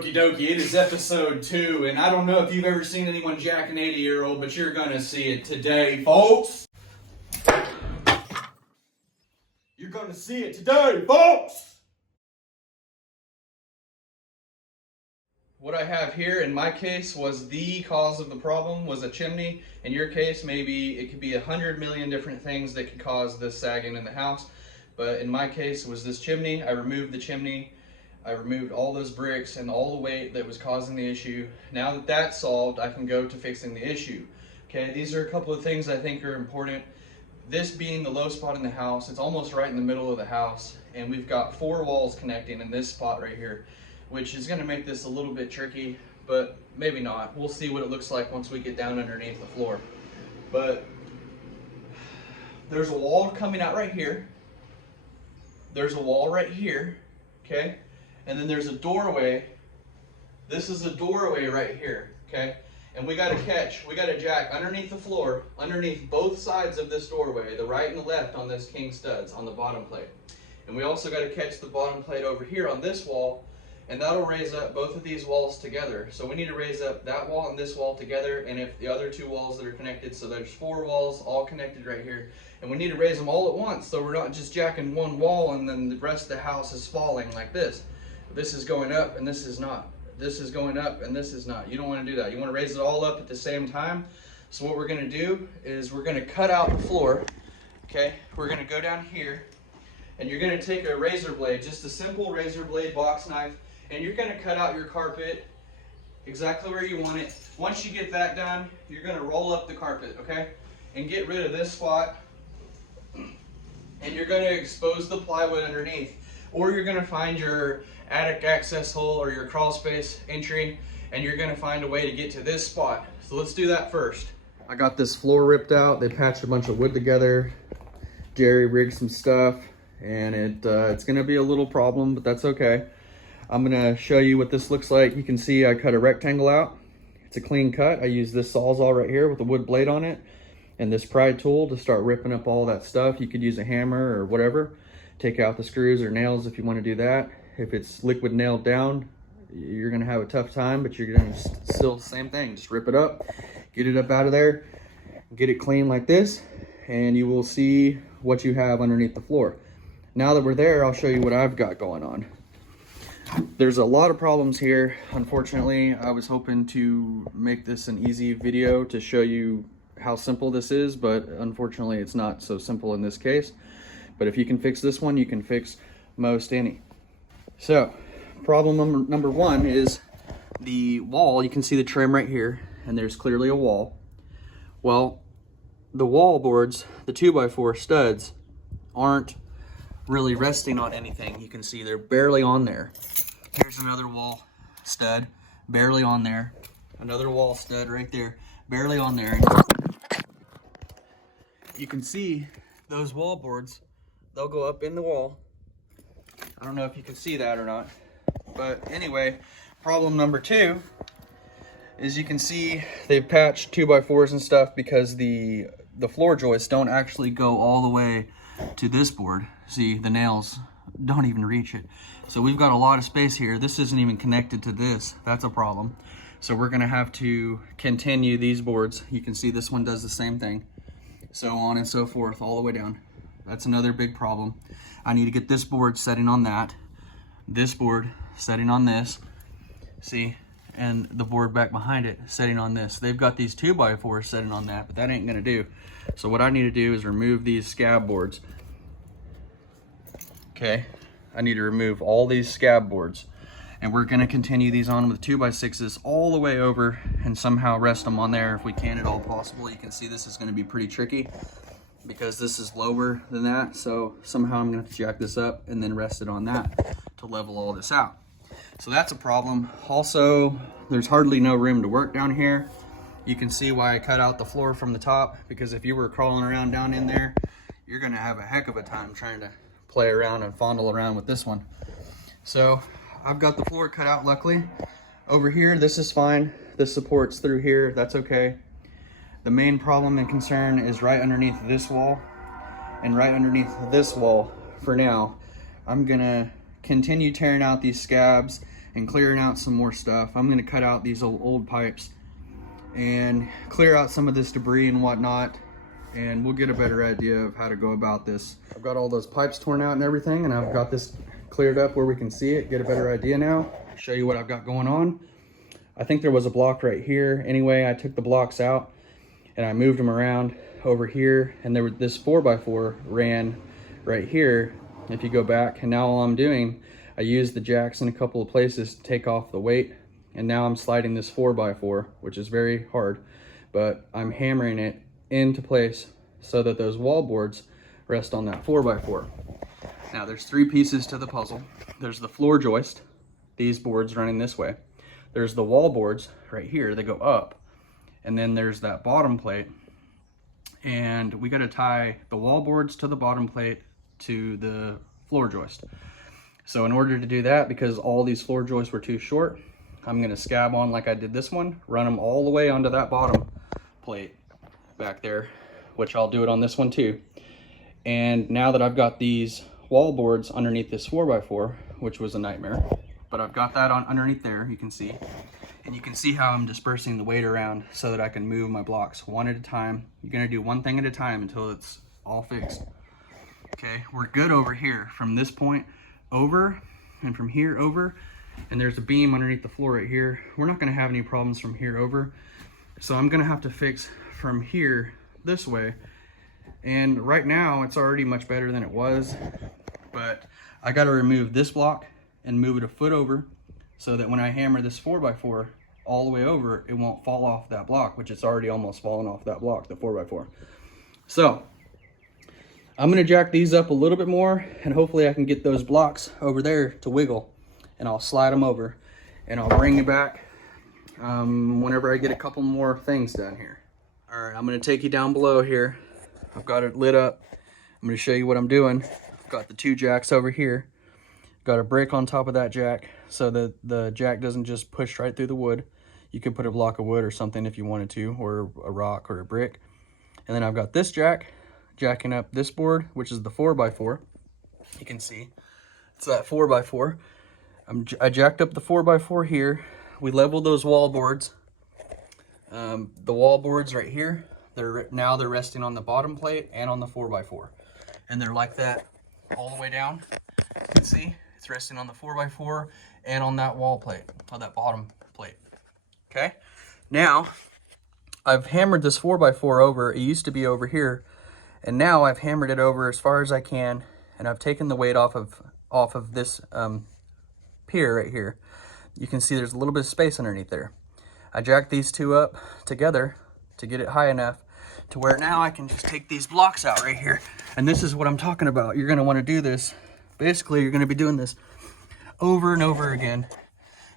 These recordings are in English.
Okie dokie, it is episode 2, and I don't know if you've ever seen anyone jack an 80-year-old, but you're gonna see it today, folks! You're gonna see it today, folks! What I have here in my case was the cause of the problem was a chimney. In your case, maybe it could be 100 million different things that could cause this sagging in the house. But in my case, it was this chimney. I removed the chimney. I removed all those bricks and all the weight that was causing the issue. Now that that's solved, I can go to fixing the issue. Okay, these are a couple of things I think are important. This being the low spot in the house, it's almost right in the middle of the house, and we've got 4 walls connecting in this spot right here, which is going to make this a little bit tricky, but maybe not. We'll see what it looks like once we get down underneath the floor. But there's a wall coming out right here. There's a wall right here, okay? And then there's a doorway. This is a doorway right here, okay? And we got to jack underneath the floor, underneath both sides of this doorway, the right and the left on this king studs on the bottom plate. And we also got to catch the bottom plate over here on this wall, and that'll raise up both of these walls together. So we need to raise up that wall and this wall together, and if the other 2 walls that are connected, so there's 4 walls all connected right here. And we need to raise them all at once, so we're not just jacking one wall and then the rest of the house is falling like this. This is going up and this is not. This is going up and this is not. You don't want to do that. You want to raise it all up at the same time. So what we're going to do is we're going to cut out the floor. Okay, we're going to go down here, and you're going to take a razor blade, just a simple razor blade box knife, and you're going to cut out your carpet exactly where you want it. Once you get that done, you're going to roll up the carpet, okay, and get rid of this spot, and you're going to expose the plywood underneath, or you're going to find your attic access hole or your crawl space entry, and you're going to find a way to get to this spot. So let's do that first. I got this floor ripped out. They patched a bunch of wood together. Jerry rigged some stuff, and it's going to be a little problem, but that's okay. I'm going to show you what this looks like. You can see I cut a rectangle out. It's a clean cut. I use this Sawzall right here with a wood blade on it and this pry tool to start ripping up all that stuff. You could use a hammer or whatever. Take out the screws or nails if you want to do that. If it's liquid nailed down, you're going to have a tough time, but you're going to still same thing. Just rip it up, get it up out of there, get it clean like this, and you will see what you have underneath the floor. Now that we're there, I'll show you what I've got going on. There's a lot of problems here. Unfortunately, I was hoping to make this an easy video to show you how simple this is, but unfortunately it's not so simple in this case. But if you can fix this one, you can fix most any. So, problem number 1 is the wall. You can see the trim right here, and there's clearly a wall. Well, the wall boards, the 2x4 studs, aren't really resting on anything. You can see they're barely on there. Here's another wall stud, barely on there. Another wall stud right there, barely on there. You can see those wall boards, they'll go up in the wall. I don't know if you can see that or not, but anyway, problem number 2 is you can see they've patched 2x4s and stuff because the floor joists don't actually go all the way to this board. See, the nails don't even reach it. So we've got a lot of space here. This isn't even connected to this. That's a problem. So we're gonna have to continue these boards. You can see this one does the same thing. So on and so forth, all the way down. That's another big problem. I need to get this board setting on that, this board setting on this, see, and the board back behind it setting on this. They've got these 2x4s setting on that, but that ain't gonna do. So what I need to do is remove these scab boards. Okay, I need to remove all these scab boards, and we're gonna continue these on with 2x6s all the way over and somehow rest them on there if we can at all possible. You can see this is gonna be pretty tricky because this is lower than that, so somehow I'm gonna have to jack this up and then rest it on that to level all this out. So that's a problem. Also, there's hardly no room to work down here. You can see why I cut out the floor from the top, because if you were crawling around down in there, you're gonna have a heck of a time trying to play around and fondle around with this one. So I've got the floor cut out, luckily. Over here, this is fine. This supports through here, that's okay. The main problem and concern is right underneath this wall and right underneath this wall for now. I'm gonna continue tearing out these scabs and clearing out some more stuff. I'm gonna cut out these old pipes and clear out some of this debris and whatnot, and we'll get a better idea of how to go about this. I've got all those pipes torn out and everything, and I've got this cleared up where we can see it, get a better idea now, show you what I've got going on. I think there was a block right here. Anyway, I took the blocks out and I moved them around over here, and there was this 4x4 ran right here if you go back, and now all I'm doing, I used the jacks in a couple of places to take off the weight, and now I'm sliding this 4x4, which is very hard, but I'm hammering it into place so that those wall boards rest on that 4x4. Now there's 3 pieces to the puzzle. There's the floor joist, these boards running this way. There's the wall boards right here, they go up, and then there's that bottom plate, and we got to tie the wall boards to the bottom plate to the floor joist. So in order to do that, because all these floor joists were too short, I'm going to scab on like I did this one, run them all the way onto that bottom plate back there, which I'll do it on this one too. And now that I've got these wall boards underneath this 4x4, which was a nightmare, but I've got that on underneath there, you can see. And you can see how I'm dispersing the weight around so that I can move my blocks one at a time. You're gonna do one thing at a time until it's all fixed. Okay, we're good over here. From this point over, and from here over, and there's a beam underneath the floor right here. We're not gonna have any problems from here over. So I'm gonna have to fix from here this way. And right now it's already much better than it was, but I gotta remove this block and move it a foot over so that when I hammer this 4x4 all the way over, it won't fall off that block, which it's already almost fallen off that block, the 4x4. So I'm gonna jack these up a little bit more, and hopefully I can get those blocks over there to wiggle, and I'll slide them over, and I'll bring you back whenever I get a couple more things done here. All right, I'm gonna take you down below here. I've got it lit up. I'm gonna show you what I'm doing. I've got the 2 jacks over here. Got a brick on top of that jack so that the jack doesn't just push right through the wood. You could put a block of wood or something if you wanted to, or a rock or a brick. And then I've got this jack jacking up this board, which is the 4x4. You can see it's that 4x4. I jacked up the 4x4 here. We leveled those wall boards. The wall boards right here, they're resting on the bottom plate and on the 4x4, and they're like that all the way down. You can see it's resting on the 4x4 and on that wall plate, on that bottom plate. Okay, now I've hammered this 4x4 over. It used to be over here, and now I've hammered it over as far as I can, and I've taken the weight off of this pier right here. You can see there's a little bit of space underneath there. I jacked these 2 up together to get it high enough to where now I can just take these blocks out right here. And this is what I'm talking about. You're gonna wanna do this. Basically, you're gonna be doing this over and over again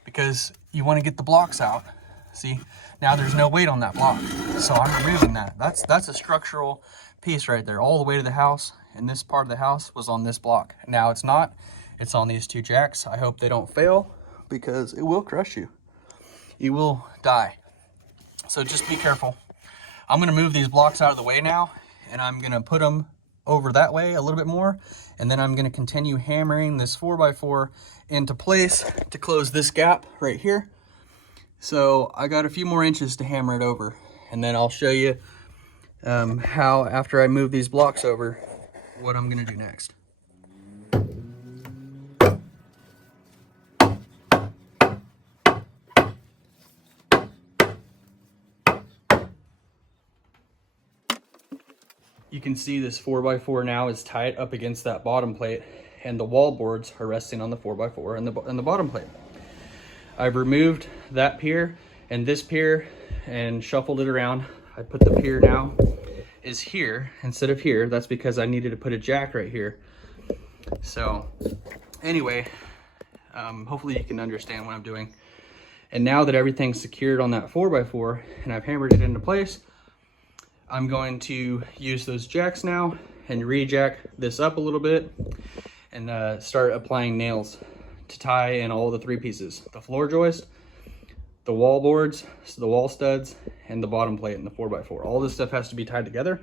because you wanna get the blocks out. See, now there's no weight on that block. So I'm removing that. That's a structural piece right there, all the way to the house. And this part of the house was on this block. Now it's not, it's on these 2 jacks. I hope they don't fail because it will crush you. You will die. So just be careful. I'm gonna move these blocks out of the way now, and I'm gonna put them over that way a little bit more, and then I'm gonna continue hammering this 4x4 into place to close this gap right here. So I got a few more inches to hammer it over, and then I'll show you how, after I move these blocks over, what I'm gonna do next. You can see this 4x4 now is tight up against that bottom plate, and the wall boards are resting on the 4x4 and the bottom plate. I've removed that pier and this pier and shuffled it around. I put the pier now is here instead of here. That's because I needed to put a jack right here. So anyway, hopefully you can understand what I'm doing. And now that everything's secured on that 4x4 and I've hammered it into place, I'm going to use those jacks now and re-jack this up a little bit and start applying nails to tie in all the 3 pieces: the floor joist, the wall boards, so the wall studs, and the bottom plate and the 4x4. All this stuff has to be tied together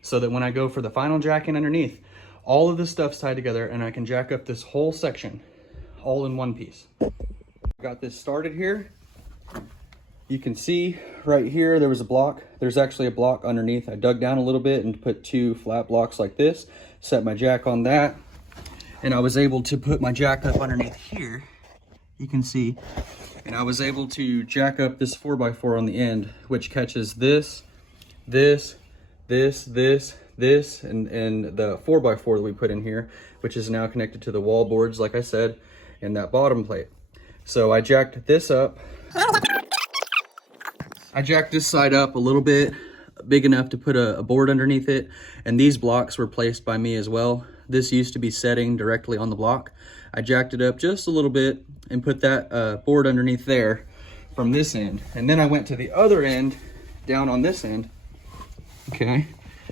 so that when I go for the final jacking underneath, all of this stuff's tied together and I can jack up this whole section all in one piece. got this started here. You can see right here, there was a block. There's actually a block underneath. I dug down a little bit and put 2 flat blocks like this, set my jack on that, and I was able to put my jack up underneath here. You can see, and I was able to jack up this 4x4 on the end, which catches this, this, and the 4x4 that we put in here, which is now connected to the wall boards, like I said, and that bottom plate. So I jacked this up. I jacked this side up a little bit, big enough to put a board underneath it, and these blocks were placed by me as well. This used to be setting directly on the block. I jacked it up just a little bit and put that board underneath there from this end. And then I went to the other end, down on this end, okay?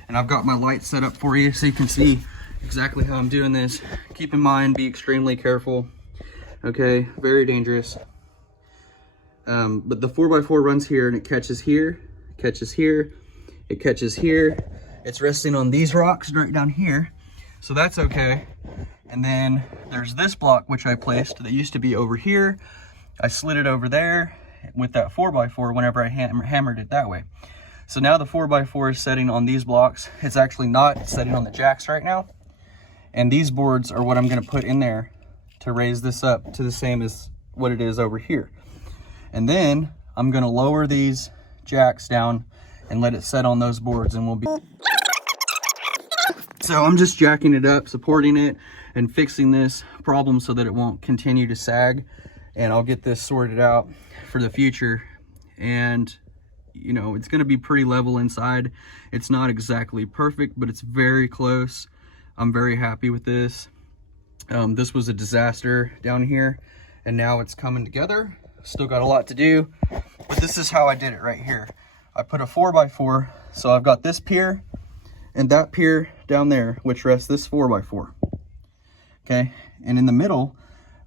And I've got my light set up for you so you can see exactly how I'm doing this. Keep in mind, be extremely careful, okay? Very dangerous. But the 4x4 runs here and it catches here, catches here, it catches here. It's resting on these rocks right down here, so that's okay. And then there's this block which I placed that used to be over here. I slid it over there with that 4x4 whenever I hammered it that way. So now the 4x4 is setting on these blocks. It's actually not setting on the jacks right now. And these boards are what I'm gonna put in there to raise this up to the same as what it is over here. And then I'm gonna lower these jacks down and let it set on those boards, and we'll be... So I'm just jacking it up, supporting it, and fixing this problem so that it won't continue to sag. And I'll get this sorted out for the future. And you know, it's gonna be pretty level inside. It's not exactly perfect, but it's very close. I'm very happy with this. This was a disaster down here, and now it's coming together. Still got a lot to do, but this is how I did it right here. I put a 4x4, so I've got this pier and that pier down there, which rests this 4x4. Okay, and in the middle,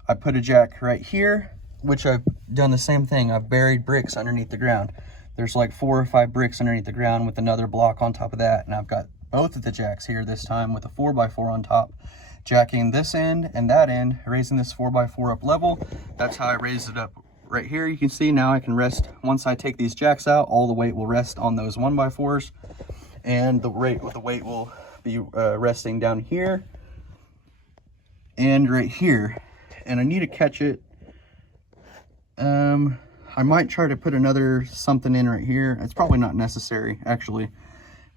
I put a jack right here, which I've done the same thing. I've buried bricks underneath the ground. There's like 4 or 5 bricks underneath the ground with another block on top of that, and I've got both of the jacks here this time with a 4x4 on top, jacking this end and that end, raising this 4x4 up level. That's how I raised it up. Right here, you can see now I can rest. Once I take these jacks out, all the weight will rest on those 1x4s, and the weight will be resting down here and right here. And I need to catch it. I might try to put another something in right here. It's probably not necessary, actually.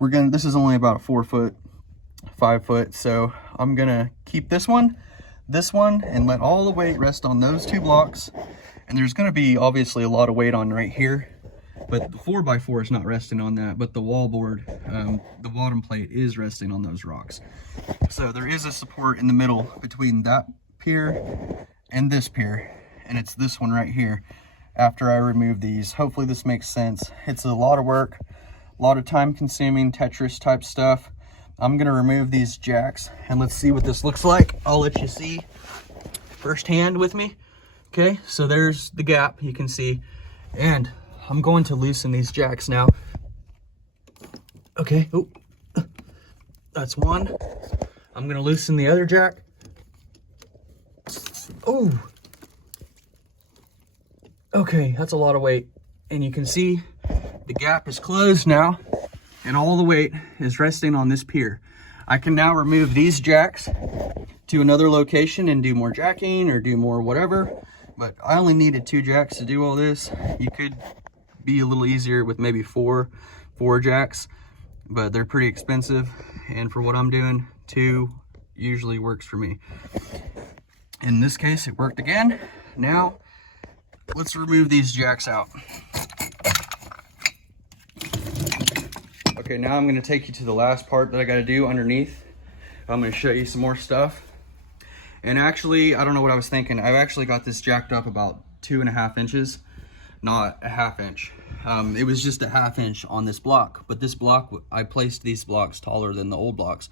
This is only about a 4 foot, 5 foot, so I'm gonna keep this one, and let all the weight rest on those 2 blocks. And there's gonna be obviously a lot of weight on right here, but the 4x4 is not resting on that, but the wall board, the bottom plate is resting on those rocks. So there is a support in the middle between that pier and this pier, and it's this one right here. After I remove these, hopefully this makes sense. It's a lot of work, a lot of time consuming Tetris type stuff. I'm gonna remove these jacks and let's see what this looks like. I'll let you see firsthand with me. Okay, so there's the gap, you can see, and I'm going to loosen these jacks now. Okay, oh, that's one. I'm gonna loosen the other jack. Oh, okay, that's a lot of weight. And you can see the gap is closed now, and all the weight is resting on this pier. I can now remove these jacks to another location and do more jacking or do more whatever. But I only needed 2 jacks to do all this. You could be a little easier with maybe four jacks, but they're pretty expensive. And for what I'm doing, 2 usually works for me. In this case, it worked again. Now, let's remove these jacks out. Okay, now I'm gonna take you to the last part that I gotta do underneath. I'm gonna show you some more stuff. And actually, I don't know what I was thinking. I've actually got this jacked up about 2.5 inches, not a 1/2 inch. It was just a 1/2 inch on this block, but this block, I placed these blocks taller than the old blocks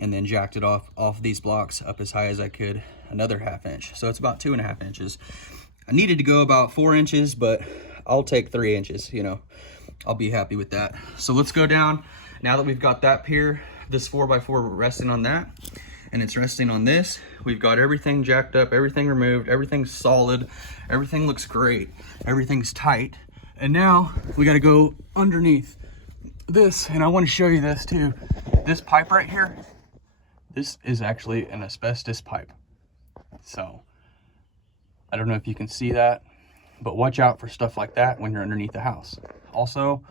and then jacked it off these blocks up as high as I could, another 1/2 inch. So it's about 2.5 inches. I needed to go about 4 inches, but I'll take 3 inches, you know, I'll be happy with that. So let's go down. Now that we've got that pier, this 4x4 resting on that, and it's resting on this. We've got everything jacked up, everything removed, everything's solid, everything looks great, everything's tight. And now we got to go underneath this, and I want to show you this too. This pipe right here, this is actually an asbestos pipe. So I don't know if you can see that, but watch out for stuff like that when you're underneath the house. Also,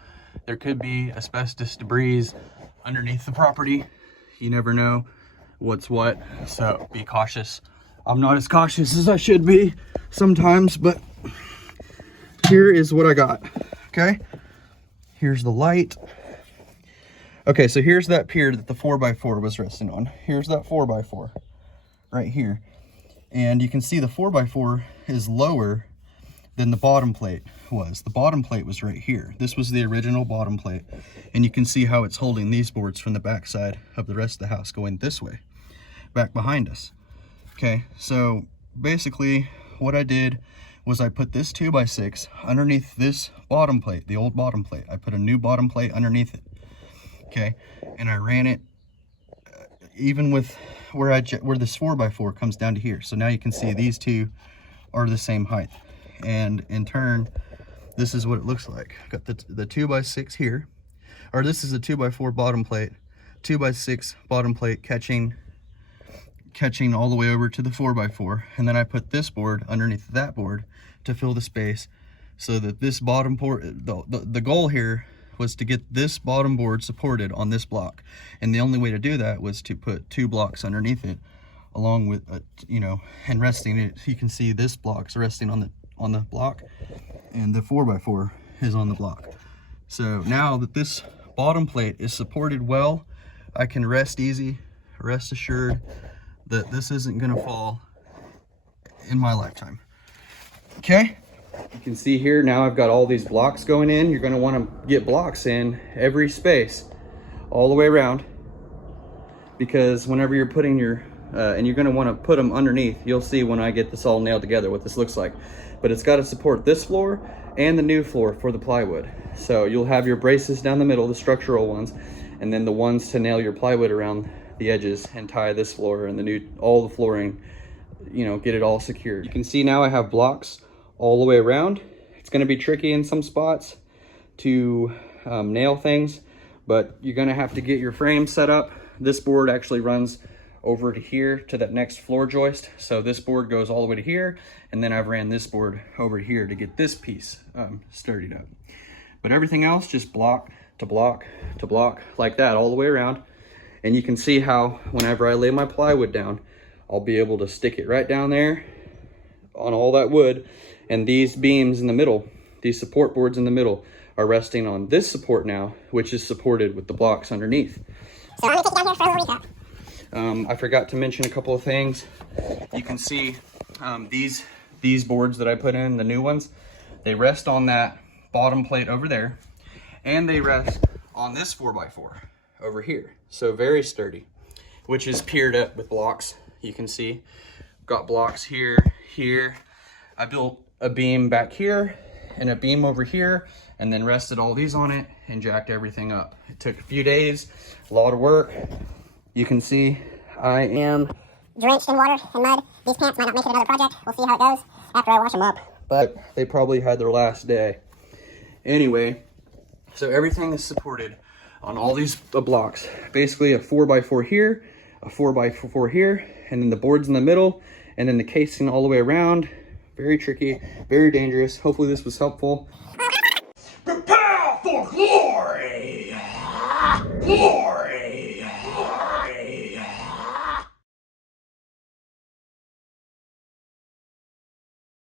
there could be asbestos debris underneath the property. You never know what's what, so be cautious. I'm not as cautious as I should be sometimes, but here is what I got. Okay, here's the light. Okay, so here's that pier that the 4x4 was resting on. Here's that 4x4 right here, and you can see the 4x4 is lower than the bottom plate was. The bottom plate was right here. This was the original bottom plate, and you can see how it's holding these boards from the back side of the rest of the house going this way, back behind us. Okay, so basically what I did was I put this 2x6 underneath this bottom plate, the old bottom plate. I put a new bottom plate underneath it. Okay, and I ran it even with where this 4x4 comes down to here. So now you can see these two are the same height, and in turn this is what it looks like. Got the 2x6 here, or this is a 2x4 bottom plate, 2x6 bottom plate catching all the way over to the 4x4, and then I put this board underneath that board to fill the space, so that this bottom board, the goal here was to get this bottom board supported on this block, and the only way to do that was to put 2 blocks underneath it, along with you know, and resting it. You can see this block's resting on the block, and the 4x4 is on the block. So now that this bottom plate is supported well, I can rest easy, rest assured that this isn't gonna fall in my lifetime. Okay, you can see here now I've got all these blocks going in. You're gonna wanna get blocks in every space all the way around, because whenever you're putting your, and you're gonna wanna put them underneath, you'll see when I get this all nailed together what this looks like. But it's gotta support this floor and the new floor for the plywood. So you'll have your braces down the middle, the structural ones, and then the ones to nail your plywood around the edges and tie this floor and all the flooring, you know, get it all secured. You can see now I have blocks all the way around. It's going to be tricky in some spots to nail things, but you're going to have to get your frame set up. This board actually runs over to here to that next floor joist, so this board goes all the way to here, and then I've ran this board over here to get this piece sturdied up. But everything else just block to block to block like that all the way around. And you can see how whenever I lay my plywood down, I'll be able to stick it right down there on all that wood. And these beams in the middle, these support boards in the middle, are resting on this support now, which is supported with the blocks underneath. So I'm gonna take it down here for a little recap. I forgot to mention a couple of things. You can see these boards that I put in, the new ones, they rest on that bottom plate over there, and they rest on this 4x4 over here. So very sturdy, which is piered up with blocks. You can see got blocks here. I built a beam back here and a beam over here, and then rested all these on it and jacked everything up. It took a few days, a lot of work. You can see I am drenched in water and mud. These pants might not make it another project. We'll see how it goes after I wash them up. but they probably had their last day. Anyway, so everything is supported on all these blocks. Basically a 4x4 here, a 4x4 here, and then the boards in the middle, and then the casing all the way around. Very tricky, very dangerous. Hopefully this was helpful. Prepare for glory!